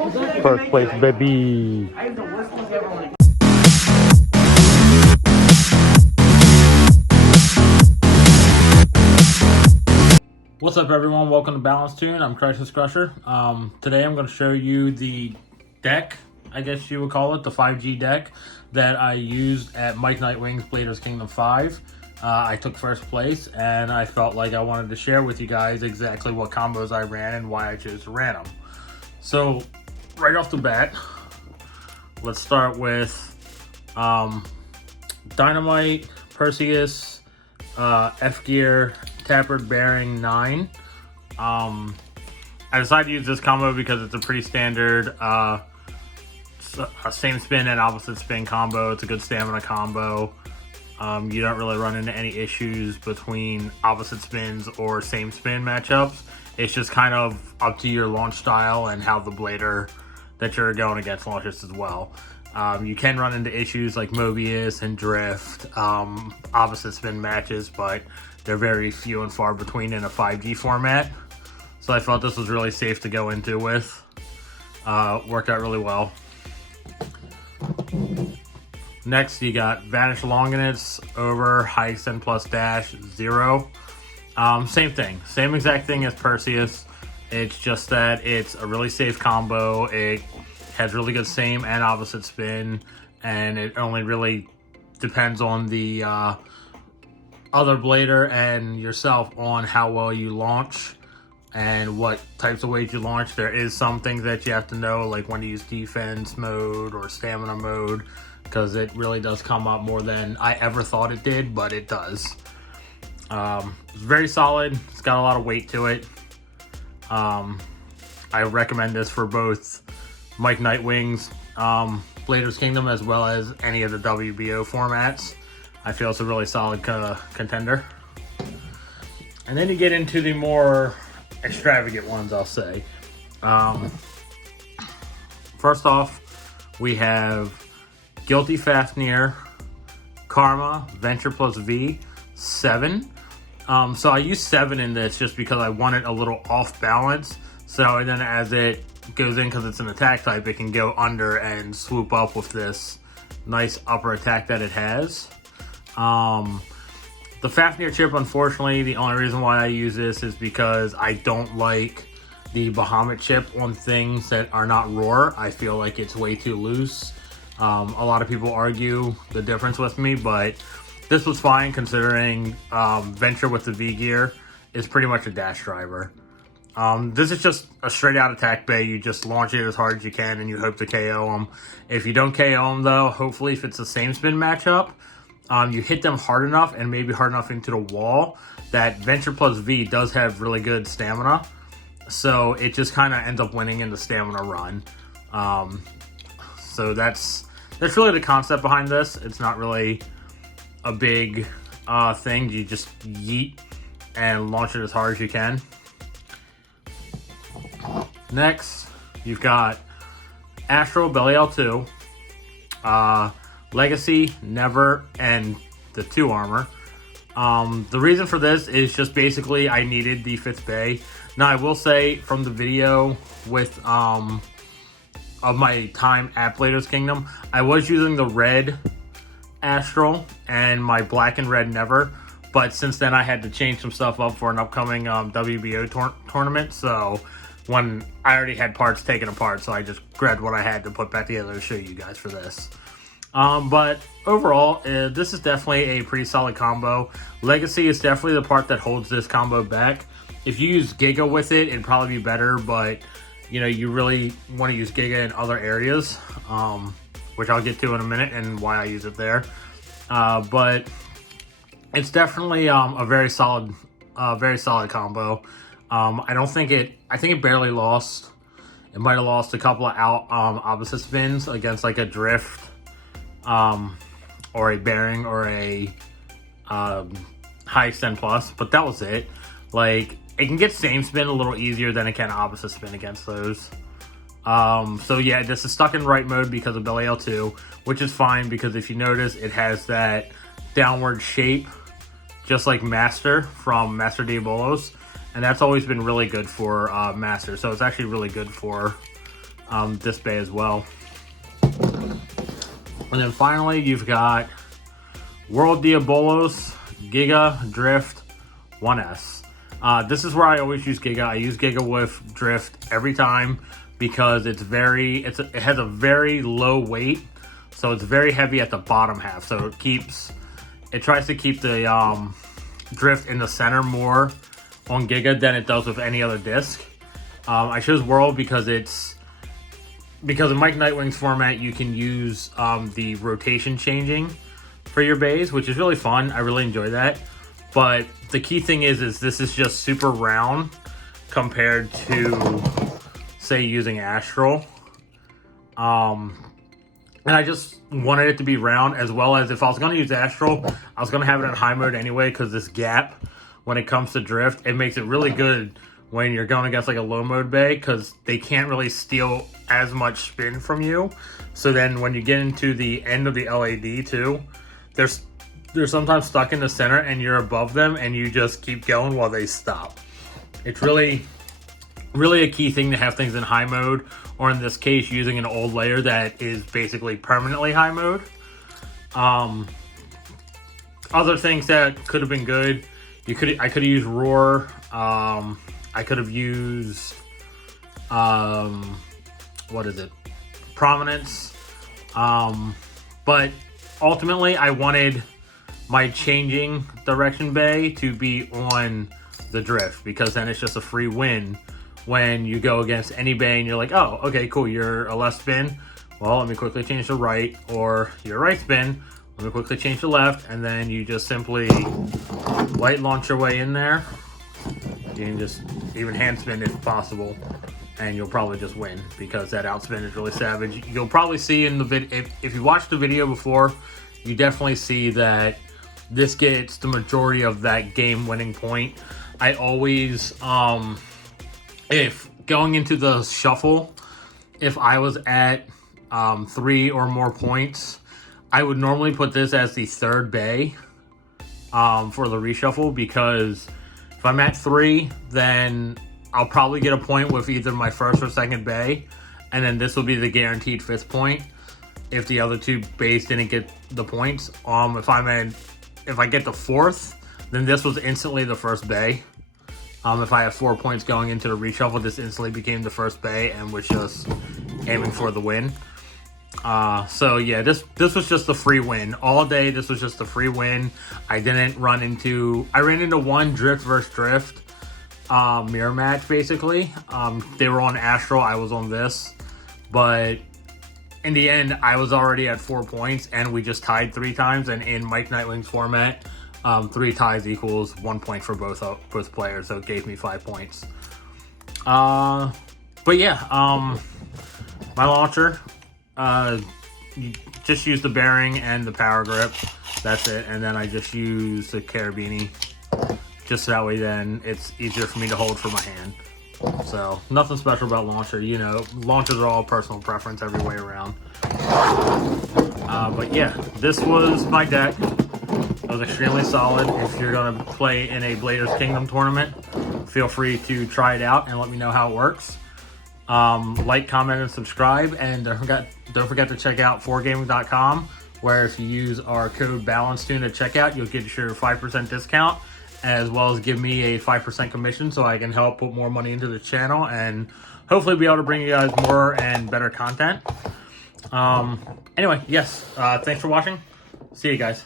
First place, baby. What's up, everyone? Welcome to Balance Tune. I'm CrisisCrusher. Today I'm going to show you the deck, I guess you would call it, the 5G deck that I used at Mike Nightwing's Bladers Kingdom 5. I took first place, and I felt like I wanted to share with you guys exactly what combos I ran and why I chose to run them. So, right off the bat, let's start with Dynamite, Perseus, F-Gear, Tapered Bearing 9. I decided to use this combo because it's a pretty standard same spin and opposite spin combo. It's a good stamina combo. You don't really run into any issues between opposite spins or same spin matchups. It's just kind of up to your launch style and how the blader that you're going against launches as well. You can run into issues like Mobius and Drift, opposite spin matches, but they're very few and far between in a 5G format. So I felt this was really safe to go into with. Worked out really well. Next, you got Vanish Longinus over High Extend plus Dash 0. Same thing. Same exact thing as Perseus. It's just that it's a really safe combo. It has really good same and opposite spin, and it only really depends on the other blader and yourself on how well you launch and what types of ways you launch. There is some things that you have to know, like when to use defense mode or stamina mode, because it really does come up more than I ever thought it did, but it does. It's very solid. It's got a lot of weight to it. I recommend this for both Mike Nightwing's Bladers Kingdom as well as any of the WBO formats. I feel it's a really solid contender. And then you get into the more extravagant ones, I'll say. First off, we have Guilty Fafnir, Karma, Venture plus V, 7. So I used 7 in this just because I want it a little off balance. So and then as it goes in, because it's an attack type, it can go under and swoop up with this nice upper attack that it has. The Fafnir chip, unfortunately, the only reason why I use this is because I don't like the Bahamut chip on things that are not roar. I feel like it's way too loose. A lot of people argue the difference with me, but this was fine considering Venture with the V-Gear is pretty much a dash driver. This is just a straight out attack bay. You just launch it as hard as you can and you hope to KO them. If you don't KO them though, hopefully if it's the same spin matchup, you hit them hard enough and maybe hard enough into the wall that Venture plus V does have really good stamina. So it just kind of ends up winning in the stamina run. So that's really the concept behind this. It's not really a big thing. You just yeet and launch it as hard as you can. Next, you've got Astro Belial 2, Legacy, Never, and the 2 armor. The reason for this is just basically I needed the 5th bay. Now I will say from the video with of my time at Bladers Kingdom, I was using the red Astral and my black and red Never, but since then I had to change some stuff up for an upcoming WBO tournament, so when I already had parts taken apart, so I just grabbed what I had to put back together to show you guys for this. But overall, this is definitely a pretty solid combo. Legacy is definitely the part that holds this combo back. If you use Giga with it, it'd probably be better, but you know, you really want to use Giga in other areas, which I'll get to in a minute and why I use it there. But it's definitely a very solid combo. I think it barely lost. It might have lost a couple of opposite spins against like a Drift, or a Bearing, or a High Extend Plus, but that was it. Like, it can get same spin a little easier than it can opposite spin against those. So yeah, this is stuck in right mode because of Belial 2, which is fine because if you notice, it has that downward shape, just like Master from Master Diabolos, and that's always been really good for Master. So it's actually really good for this bay as well. And then finally, you've got World Diabolos, Giga, Drift, 1S. This is where I always use Giga. I use Giga with Drift every time because it has a very low weight, so it's very heavy at the bottom half. So it tries to keep the Drift in the center more on Giga than it does with any other disc. I chose World because in Mike Nightwing's format, you can use the rotation changing for your bays, which is really fun. I really enjoy that. But the key thing is this is just super round compared to, say, using Astral. And I just wanted it to be round, as well as if I was going to use Astral, I was going to have it in high mode anyway, because this gap, when it comes to drift, it makes it really good when you're going against like a low mode bay, because they can't really steal as much spin from you. So then when you get into the end of the LAD too, they're sometimes stuck in the center and you're above them and you just keep going while they stop. It's really a key thing to have things in high mode, or in this case using an old layer that is basically permanently high mode. Other things that could have been good, I could have used Roar. I could have used Prominence. But ultimately I wanted my changing direction bay to be on the drift, because then it's just a free win when you go against any bay and you're like, oh, okay, cool, you're a left spin. Well, let me quickly change to right, or you're a right spin. Let me quickly change to left, and then you just simply light launch your way in there. You can just even hand spin if possible, and you'll probably just win because that outspin is really savage. You'll probably see in the video, if you watched the video before, you definitely see that this gets the majority of that game winning point. I always, if going into the shuffle, if I was at 3 or more points, I would normally put this as the third bay for the reshuffle, because if I'm at 3, then I'll probably get a point with either my first or second bay, and then this will be the guaranteed 5th point if the other 2 bays didn't get the points. If I get the 4th, then this was instantly the first bay. If I have 4 points going into the reshuffle, this instantly became the first bay and was just aiming for the win. So yeah, this was just a free win all day. This was just a free win. I ran into one drift versus drift mirror match basically. They were on Astral, I was on this, but in the end I was already at 4 points and we just tied 3 times. And in Mike Nightwing's format, 3 ties equals 1 point for both players, so it gave me 5 points. But yeah, my launcher, you just use the bearing and the power grip. That's it. And then I just use the carabiner, just so that way then it's easier for me to hold for my hand. So nothing special about launcher. You know, launchers are all personal preference every way around. But yeah, this was my deck. It was extremely solid. If you're going to play in a Bladers Kingdom tournament, feel free to try it out and let me know how it works. Like, comment, and subscribe. And don't forget to check out 4gaming.com, where if you use our code BALANCETUNE at checkout, you'll get your 5% discount, as well as give me a 5% commission so I can help put more money into the channel and hopefully be able to bring you guys more and better content. Anyway, yes, thanks for watching. See you guys.